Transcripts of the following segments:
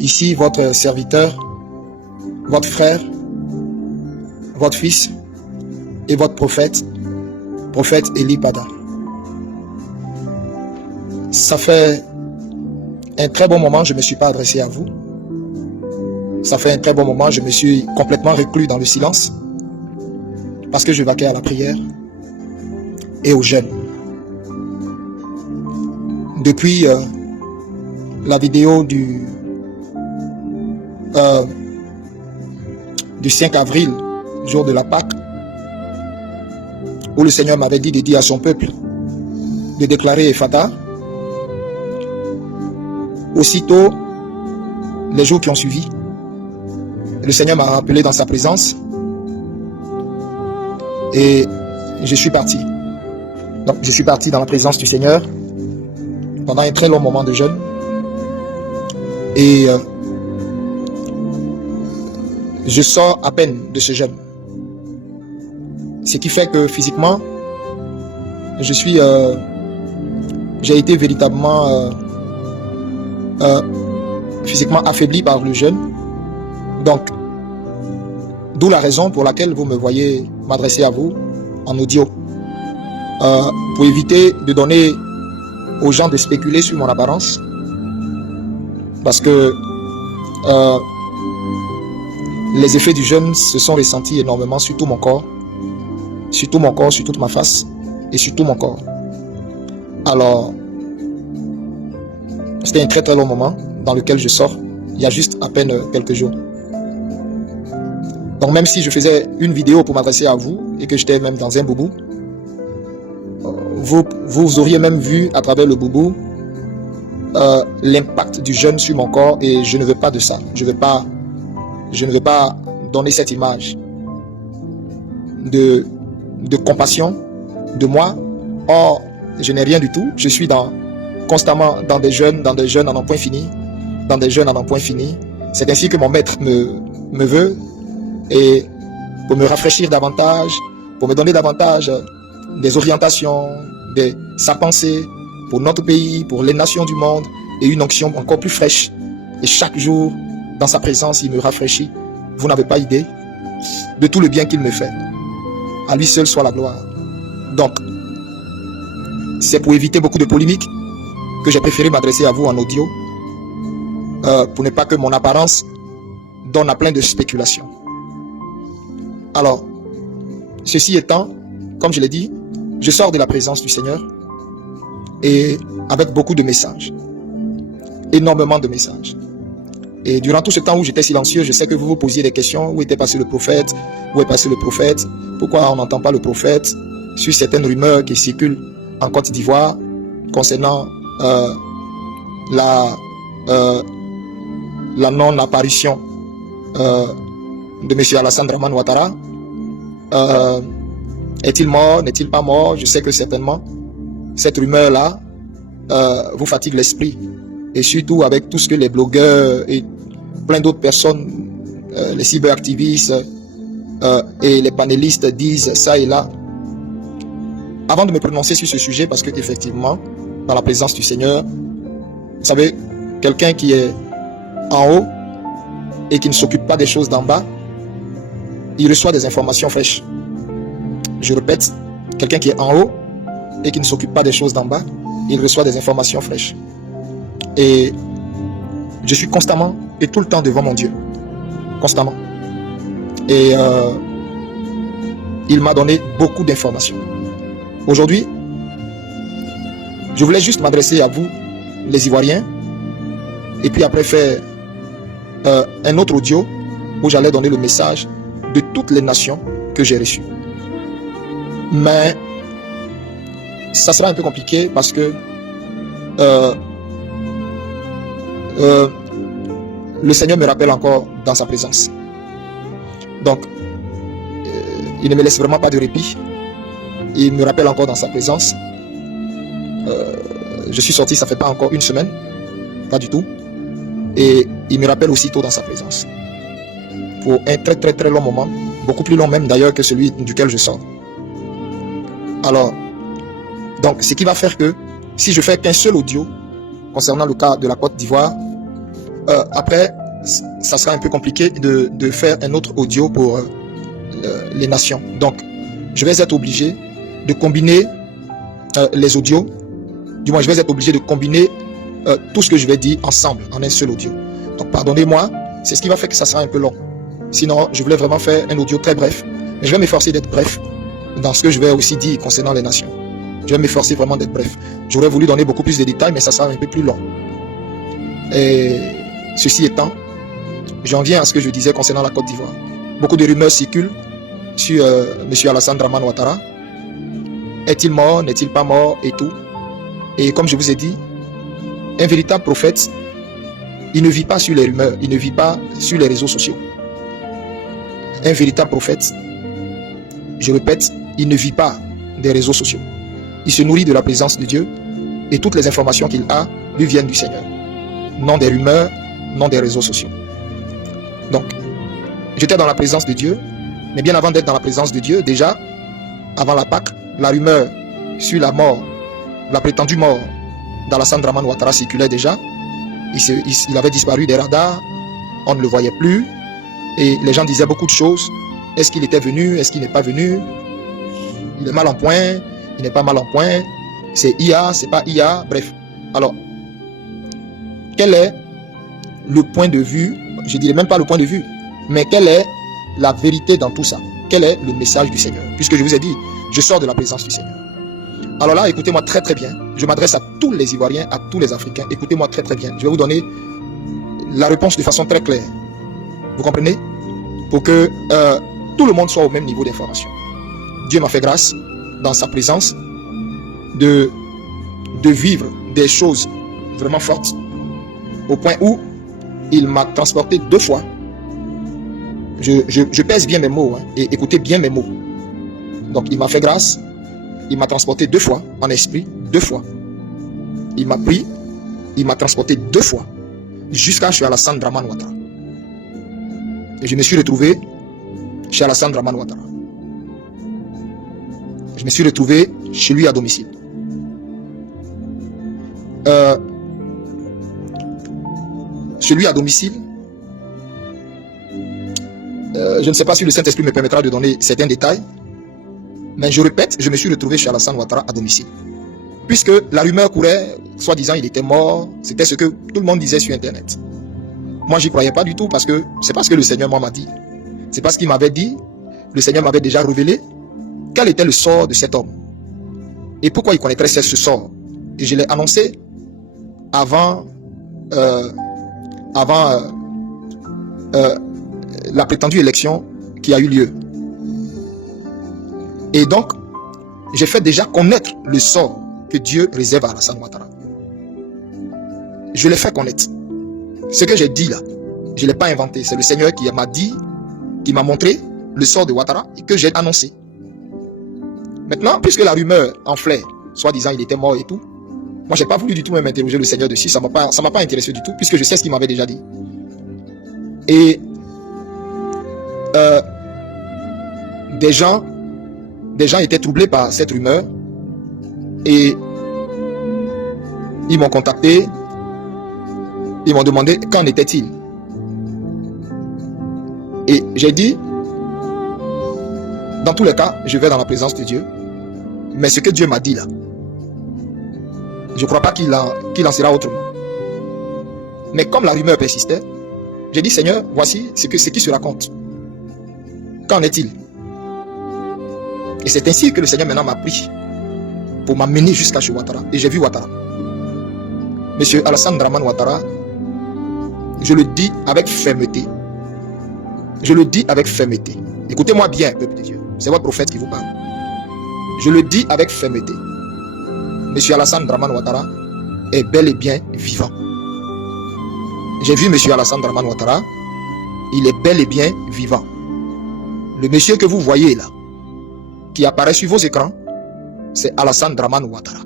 Ici, votre serviteur, votre frère, votre fils et votre prophète Eli Pada. Ça fait un très bon moment, je ne me suis pas adressé à vous. Ça fait un très bon moment, je me suis complètement reclus dans le silence parce que je vaquais à la prière et au jeûne. Depuis la vidéo du 5 avril, jour de la Pâque, où le Seigneur m'avait dit de dire à son peuple de déclarer Ephata. Aussitôt, les jours qui ont suivi, le Seigneur m'a rappelé dans sa présence et je suis parti. Donc, je suis parti dans la présence du Seigneur pendant un très long moment de jeûne et je sors à peine de ce jeûne. Ce qui fait que physiquement, j'ai été véritablement physiquement affaibli par le jeûne. Donc, d'où la raison pour laquelle vous me voyez m'adresser à vous en audio. Pour éviter de donner aux gens de spéculer sur mon apparence. Parce que les effets du jeûne se sont ressentis énormément sur tout mon corps. Sur tout mon corps, sur toute ma face et sur tout mon corps. Alors, c'était un très très long moment dans lequel je sors, il y a juste à peine quelques jours. Donc même si je faisais une vidéo pour m'adresser à vous et que j'étais même dans un boubou, vous auriez même vu à travers le boubou l'impact du jeûne sur mon corps et je ne veux pas de ça. Je ne veux pas donner cette image de compassion de moi. Or, je n'ai rien du tout. Je suis constamment dans des jeûnes à n'en point fini. Dans des jeûnes à n'en point fini. C'est ainsi que mon maître me veut. Et pour me rafraîchir davantage, pour me donner davantage des orientations, sa pensée pour notre pays, pour les nations du monde, et une onction encore plus fraîche. Et chaque jour, dans sa présence, il me rafraîchit. Vous n'avez pas idée de tout le bien qu'il me fait. À lui seul soit la gloire. Donc, c'est pour éviter beaucoup de polémiques que j'ai préféré m'adresser à vous en audio, pour ne pas que mon apparence donne à plein de spéculations. Alors, ceci étant, comme je l'ai dit, je sors de la présence du Seigneur et avec beaucoup de messages, énormément de messages. Et durant tout ce temps où j'étais silencieux, je sais que vous vous posiez des questions. Où était passé le prophète? Où est passé le prophète? Pourquoi on n'entend pas le prophète? Sur certaines rumeurs qui circulent en Côte d'Ivoire concernant la non-apparition de M. Alassane Dramane Ouattara. Est-il mort? N'est-il pas mort? Je sais que certainement cette rumeur-là vous fatigue l'esprit. Et surtout avec tout ce que les blogueurs et plein d'autres personnes, les cyberactivistes et les panélistes disent ça et là. Avant de me prononcer sur ce sujet, parce que effectivement, dans la présence du Seigneur, vous savez, quelqu'un qui est en haut et qui ne s'occupe pas des choses d'en bas, il reçoit des informations fraîches. Je répète, quelqu'un qui est en haut et qui ne s'occupe pas des choses d'en bas, il reçoit des informations fraîches. Et je suis constamment et tout le temps devant mon Dieu. Constamment. Et il m'a donné beaucoup d'informations. Aujourd'hui, je voulais juste m'adresser à vous, les Ivoiriens, et puis après faire un autre audio où j'allais donner le message de toutes les nations que j'ai reçues. Mais ça sera un peu compliqué parce que le Seigneur me rappelle encore dans sa présence. Donc, il ne me laisse vraiment pas de répit. Il me rappelle encore dans sa présence. Je suis sorti, ça fait pas encore une semaine, pas du tout. Et il me rappelle aussitôt dans sa présence. Pour un très très très long moment, beaucoup plus long même d'ailleurs que celui duquel je sors. Alors, donc ce qui va faire que si je fais qu'un seul audio concernant le cas de la Côte d'Ivoire, après, ça sera un peu compliqué de faire un autre audio pour les nations. Donc, je vais être obligé de combiner les audios. Du moins, je vais être obligé de combiner tout ce que je vais dire ensemble en un seul audio. Donc, pardonnez-moi, c'est ce qui va faire que ça sera un peu long. Sinon, je voulais vraiment faire un audio très bref. Mais je vais m'efforcer d'être bref dans ce que je vais aussi dire concernant les nations. Je vais m'efforcer vraiment d'être bref. J'aurais voulu donner beaucoup plus de détails, mais ça sera un peu plus long. Et ceci étant, j'en viens à ce que je disais concernant la Côte d'Ivoire. Beaucoup de rumeurs circulent sur M. Alassane Dramane Ouattara. Est-il mort, n'est-il pas mort et tout. Et comme je vous ai dit, un véritable prophète, il ne vit pas sur les rumeurs, il ne vit pas sur les réseaux sociaux. Un véritable prophète, je répète, il ne vit pas des réseaux sociaux. Il se nourrit de la présence de Dieu et toutes les informations qu'il a lui viennent du Seigneur. Non des rumeurs, non des réseaux sociaux. Donc, j'étais dans la présence de Dieu, mais bien avant d'être dans la présence de Dieu, déjà, avant la Pâque, la rumeur sur la mort, la prétendue mort d'Alassane Dramane Ouattara circulait déjà. Il avait disparu des radars, on ne le voyait plus, et les gens disaient beaucoup de choses. Est-ce qu'il était venu? Est-ce qu'il n'est pas venu? Il est mal en point, il n'est pas mal en point, c'est IA, c'est pas IA, bref. Alors, quel est le point de vue, je dirais même pas le point de vue, mais quelle est la vérité dans tout ça? Quel est le message du Seigneur? Puisque je vous ai dit, je sors de la présence du Seigneur. Alors là, écoutez-moi très très bien. Je m'adresse à tous les Ivoiriens, à tous les Africains. Écoutez-moi très très bien. Je vais vous donner la réponse de façon très claire. Vous comprenez? Pour que tout le monde soit au même niveau d'information. Dieu m'a fait grâce, dans sa présence, de vivre des choses vraiment fortes, au point où il m'a transporté 2 fois. Je pèse bien mes mots, hein, et écoutez bien mes mots. Donc il m'a fait grâce, il m'a transporté 2 fois en esprit, 2 fois. Il m'a pris, il m'a transporté 2 fois jusqu'à chez Alassane Dramane Ouattara. Et je me suis retrouvé chez Alassane Dramane Ouattara. Je me suis retrouvé chez lui à domicile. Chez lui à domicile, je ne sais pas si le Saint-Esprit me permettra de donner certains détails, mais je répète, je me suis retrouvé chez Alassane Ouattara à domicile. Puisque la rumeur courait, soi-disant il était mort, c'était ce que tout le monde disait sur Internet. Moi, j'y croyais pas du tout parce que c'est pas ce que le Seigneur m'a dit. C'est pas ce qu'il m'avait dit. Le Seigneur m'avait déjà révélé quel était le sort de cet homme et pourquoi il connaîtrait ce sort. Et je l'ai annoncé avant la prétendue élection qui a eu lieu. Et donc, j'ai fait déjà connaître le sort que Dieu réserve à Alassane Ouattara. Je l'ai fait connaître. Ce que j'ai dit là, je ne l'ai pas inventé. C'est le Seigneur qui m'a dit, qui m'a montré le sort de Ouattara et que j'ai annoncé. Maintenant, puisque la rumeur enflait, soi-disant il était mort et tout, moi j'ai pas voulu du tout même interroger le Seigneur dessus, ça m'a pas intéressé du tout, puisque je sais ce qu'il m'avait déjà dit. Et des gens étaient troublés par cette rumeur et ils m'ont contacté, ils m'ont demandé qu'en était-il. Et j'ai dit, dans tous les cas, je vais dans la présence de Dieu, mais ce que Dieu m'a dit là, je ne crois pas qu'il en sera autrement. Mais comme la rumeur persistait, j'ai dit, Seigneur, voici ce qui se raconte. Qu'en est-il? Et c'est ainsi que le Seigneur maintenant m'a pris pour m'amener jusqu'à chez Ouattara. Et j'ai vu Ouattara. Monsieur Alassane Dramane Ouattara, je le dis avec fermeté. Je le dis avec fermeté. Écoutez-moi bien, peuple de Dieu. C'est votre prophète qui vous parle. Je le dis avec fermeté. Monsieur Alassane Dramane Ouattara est bel et bien vivant. J'ai vu Monsieur Alassane Dramane Ouattara. Il est bel et bien vivant. Le monsieur que vous voyez là, qui apparaît sur vos écrans, c'est Alassane Dramane Ouattara.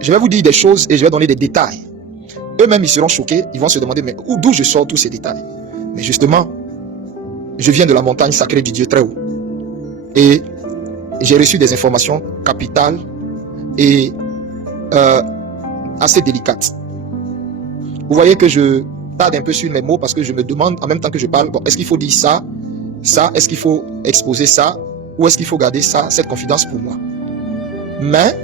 Je vais vous dire des choses et je vais donner des détails. Eux-mêmes, ils seront choqués. Ils vont se demander, mais d'où je sors tous ces détails? Mais justement, je viens de la montagne sacrée du Dieu très haut. Et j'ai reçu des informations capitales et assez délicates. Vous voyez que je tarde un peu sur mes mots parce que je me demande en même temps que je parle, bon, est-ce qu'il faut dire ça, est-ce qu'il faut exposer ça, ou est-ce qu'il faut garder ça, cette confidence pour moi? Mais,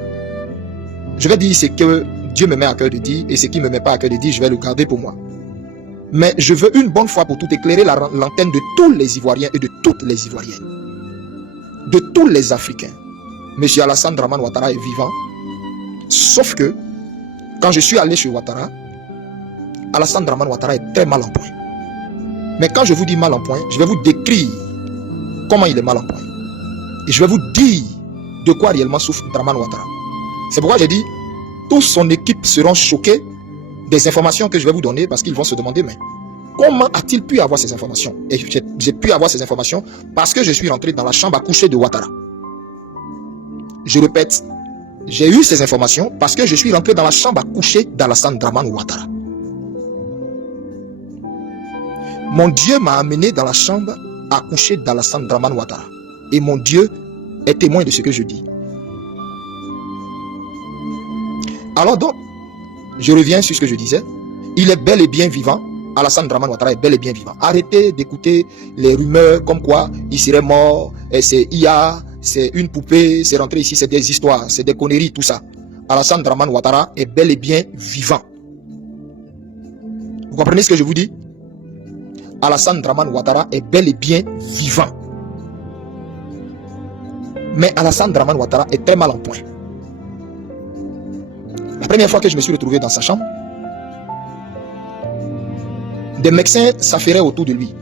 je vais dire ce que Dieu me met à cœur de dire, et ce qui ne me met pas à cœur de dire, je vais le garder pour moi. Mais je veux une bonne fois pour tout éclairer l'antenne de tous les Ivoiriens et de toutes les Ivoiriennes, de tous les Africains. Monsieur Alassane Dramane Ouattara est vivant, sauf que, quand je suis allé chez Ouattara, Alassane Dramane Ouattara est très mal en point. Mais quand je vous dis mal en point, je vais vous décrire comment il est mal en point. Et je vais vous dire de quoi réellement souffre Dramane Ouattara. C'est pourquoi j'ai dit, toute son équipe seront choqués des informations que je vais vous donner parce qu'ils vont se demander, mais comment a-t-il pu avoir ces informations? Et j'ai pu avoir ces informations parce que je suis rentré dans la chambre à coucher de Ouattara. Je répète, j'ai eu ces informations parce que je suis rentré dans la chambre à coucher d'Alassane Dramane Ouattara. Mon Dieu m'a amené dans la chambre à coucher d'Alassane Dramane Ouattara. Et mon Dieu est témoin de ce que je dis. Alors donc, je reviens sur ce que je disais. Il est bel et bien vivant. Alassane Dramane Ouattara est bel et bien vivant. Arrêtez d'écouter les rumeurs comme quoi il serait mort, c'est IA, c'est une poupée, c'est rentré ici, c'est des histoires, c'est des conneries, tout ça. Alassane Dramane Ouattara est bel et bien vivant. Vous comprenez ce que je vous dis? Alassane Dramane Ouattara est bel et bien vivant. Mais Alassane Dramane Ouattara est très mal en point. La première fois que je me suis retrouvé dans sa chambre, des médecins s'affairaient autour de lui.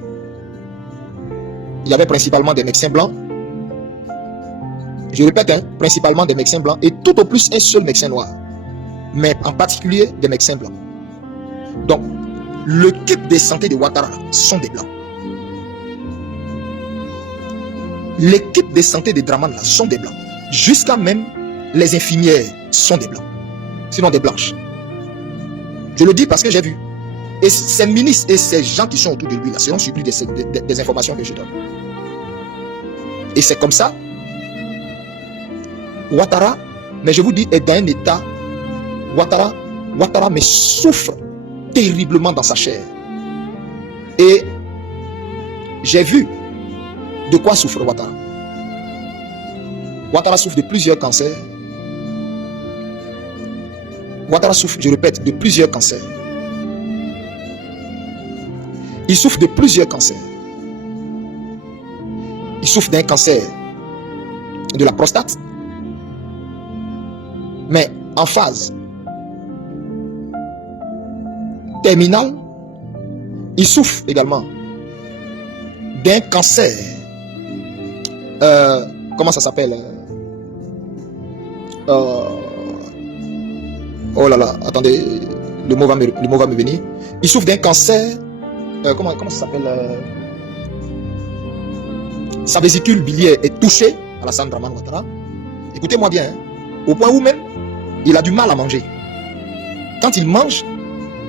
Il y avait principalement des médecins blancs. Je répète, principalement des médecins blancs et tout au plus un seul médecin noir. Mais en particulier des médecins blancs. Donc, l'équipe de santé de Ouattara sont des blancs. L'équipe de santé de Dramane sont des blancs. Jusqu'à même les infirmières sont des blancs. Sinon des blanches. Je le dis parce que j'ai vu. Et ces ministres et ces gens qui sont autour de lui là seront surpris des informations que je donne. Et c'est comme ça. Ouattara, mais je vous dis, est dans un état. Ouattara mais souffre terriblement dans sa chair. Et j'ai vu de quoi souffre Ouattara. Ouattara souffre de plusieurs cancers. Ouattara souffre, je répète, de plusieurs cancers. Il souffre de plusieurs cancers. Il souffre d'un cancer de la prostate, mais en phase terminale. Il souffre également d'un cancer. Comment ça s'appelle? Oh là là, attendez, le mot va me venir. Il souffre d'un cancer. Comment ça s'appelle? Sa vésicule biliaire est touchée, Alassane Dramane Ouattara. Écoutez-moi bien, au point où même il a du mal à manger. Quand il mange,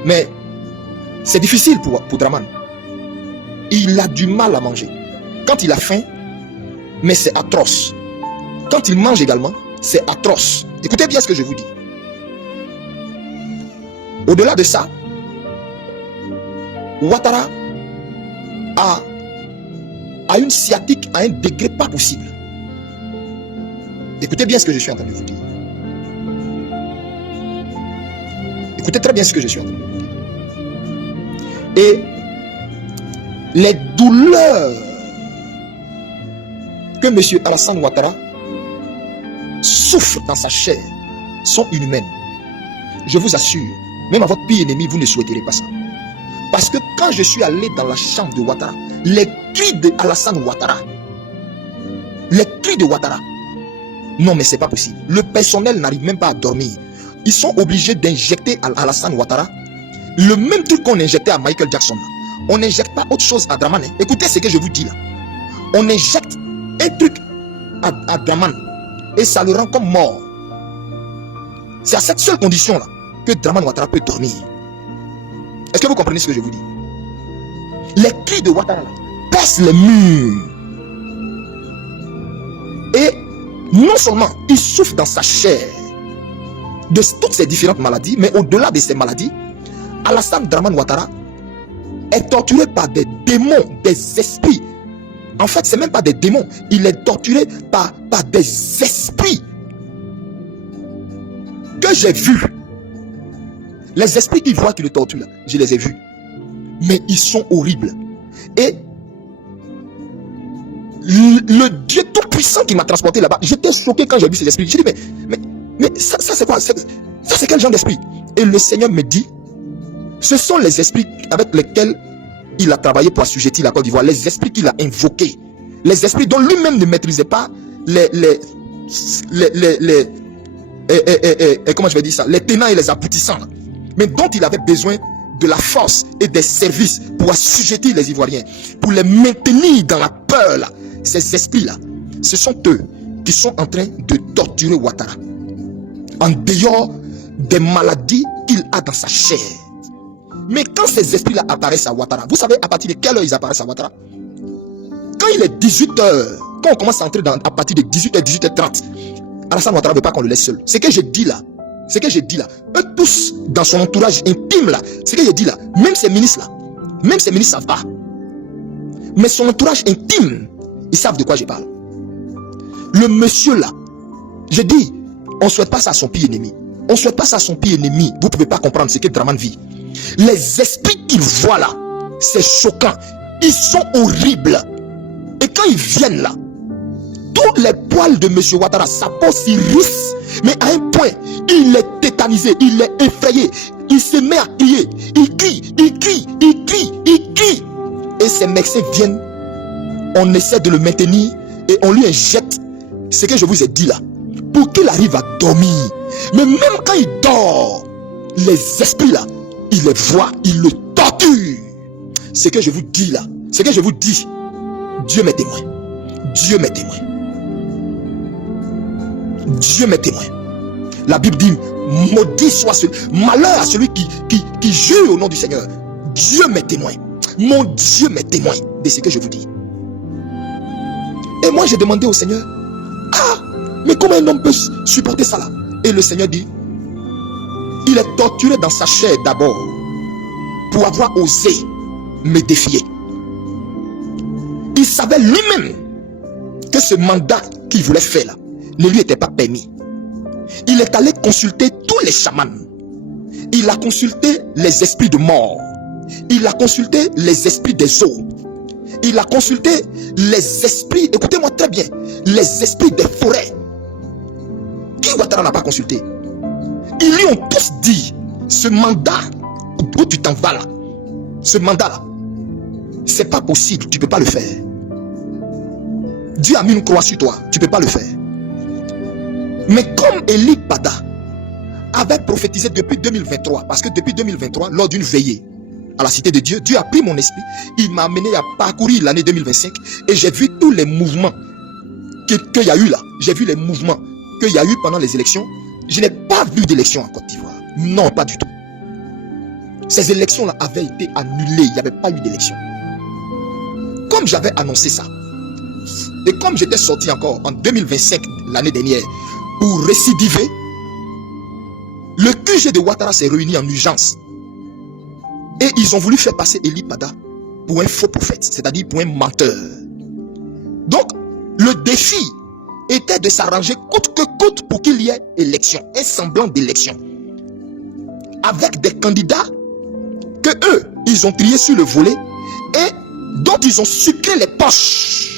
mais c'est difficile pour Dramane. Il a du mal à manger. Quand il a faim, mais c'est atroce. Quand il mange également, c'est atroce. Écoutez bien ce que je vous dis. Au-delà de ça, Ouattara a une sciatique à un degré pas possible. Écoutez bien ce que je suis en train de vous dire. Écoutez très bien ce que je suis en train de vous dire. Et les douleurs que M. Alassane Ouattara souffre dans sa chair sont inhumaines. Je vous assure, même à votre pire ennemi, vous ne souhaiterez pas ça. Parce que quand je suis allé dans la chambre de Ouattara, les cris de Alassane Ouattara, non mais c'est pas possible. Le personnel n'arrive même pas à dormir. Ils sont obligés d'injecter à Alassane Ouattara le même truc qu'on injectait à Michael Jackson. On n'injecte pas autre chose à Dramane. Écoutez ce que je vous dis là. On injecte un truc à Dramane et ça le rend comme mort. C'est à cette seule condition là que Dramane Ouattara peut dormir. Est-ce que vous comprenez ce que je vous dis? Les cris de Ouattara percent les murs. Et non seulement il souffre dans sa chair de toutes ces différentes maladies, mais au-delà de ces maladies, Alassane Dramane Ouattara est torturé par des démons, des esprits. En fait, c'est même pas des démons. Il est torturé par des esprits que j'ai vus. Les esprits qui voient qu'il le torture, je les ai vus. Mais ils sont horribles. Et le Dieu tout-puissant qui m'a transporté là-bas, j'étais choqué quand j'ai vu ces esprits. J'ai dit, mais ça c'est quoi? Ça c'est quel genre d'esprit? Et le Seigneur me dit, ce sont les esprits avec lesquels il a travaillé pour assujettir la Côte d'Ivoire, les esprits qu'il a invoqués, les esprits dont lui-même ne maîtrisait pas comment je vais dire ça, les tenants et les aboutissants, mais dont il avait besoin de la force et des services pour assujettir les Ivoiriens, pour les maintenir dans la peur là. Ces esprits-là, ce sont eux qui sont en train de torturer Ouattara, en dehors des maladies qu'il a dans sa chair. Mais quand ces esprits-là apparaissent à Ouattara, vous savez à partir de quelle heure ils apparaissent à Ouattara? Quand il est 18h, quand on commence à entrer à partir de 18h, 18h30, Alassane Ouattara ne veut pas qu'on le laisse seul. Ce que je dis là, eux tous dans son entourage intime là, ce que je dis là, même ces ministres savent pas. Mais son entourage intime, ils savent de quoi je parle. Le monsieur là, je dis, on ne souhaite pas ça à son pire ennemi. On ne souhaite pas ça à son pire ennemi. Vous ne pouvez pas comprendre ce que Dramane vit. Les esprits qu'il voit là, c'est choquant. Ils sont horribles. Et quand ils viennent là, tous les poils de monsieur Ouattara, sa peau s'irrisse. Mais à un point, il est tétanisé, il est effrayé. Il se met à crier. Il crie. Et ces médecins viennent. On essaie de le maintenir et on lui injecte ce que je vous ai dit là, pour qu'il arrive à dormir. Mais même quand il dort, les esprits là, il les voit, il le torture. Ce que je vous dis là, ce que je vous dis, Dieu m'est témoin. Dieu m'est témoin. Dieu m'est témoin. La Bible dit, maudit soit celui, malheur à celui qui jure au nom du Seigneur. Dieu m'est témoin. Mon Dieu m'est témoin de ce que je vous dis. Et moi j'ai demandé au Seigneur, mais comment un homme peut supporter ça là? Et le Seigneur dit, il est torturé dans sa chair d'abord pour avoir osé me défier. Il savait lui-même que ce mandat qu'il voulait faire là ne lui était pas permis. Il est allé consulter tous les chamans. Il a consulté les esprits de mort. Il a consulté les esprits des eaux. Il a consulté les esprits, écoutez-moi très bien, les esprits des forêts. Qui Ouattara n'a pas consulté? Ils lui ont tous dit, ce mandat où tu t'en vas là, ce mandat là, c'est pas possible, tu peux pas le faire. Dieu a mis une croix sur toi, tu peux pas le faire. Mais comme Eli Pada avait prophétisé depuis 2023, parce que depuis 2023, lors d'une veillée à la cité de Dieu, Dieu a pris mon esprit, il m'a amené à parcourir l'année 2025 et j'ai vu tous les mouvements qu'il y a eu là. J'ai vu les mouvements qu'il y a eu pendant les élections. Je n'ai pas vu d'élection en Côte d'Ivoire. Non, pas du tout. Ces élections-là avaient été annulées. Il n'y avait pas eu d'élection. Comme j'avais annoncé ça, et comme j'étais sorti encore en 2025, l'année dernière, pour récidiver, le QG de Ouattara s'est réuni en urgence. Et ils ont voulu faire passer Eli Pada pour un faux prophète, c'est-à-dire pour un menteur. Donc, le défi était de s'arranger coûte que coûte pour qu'il y ait élection, un semblant d'élection. Avec des candidats que eux, ils ont triés sur le volet et dont ils ont sucré les poches.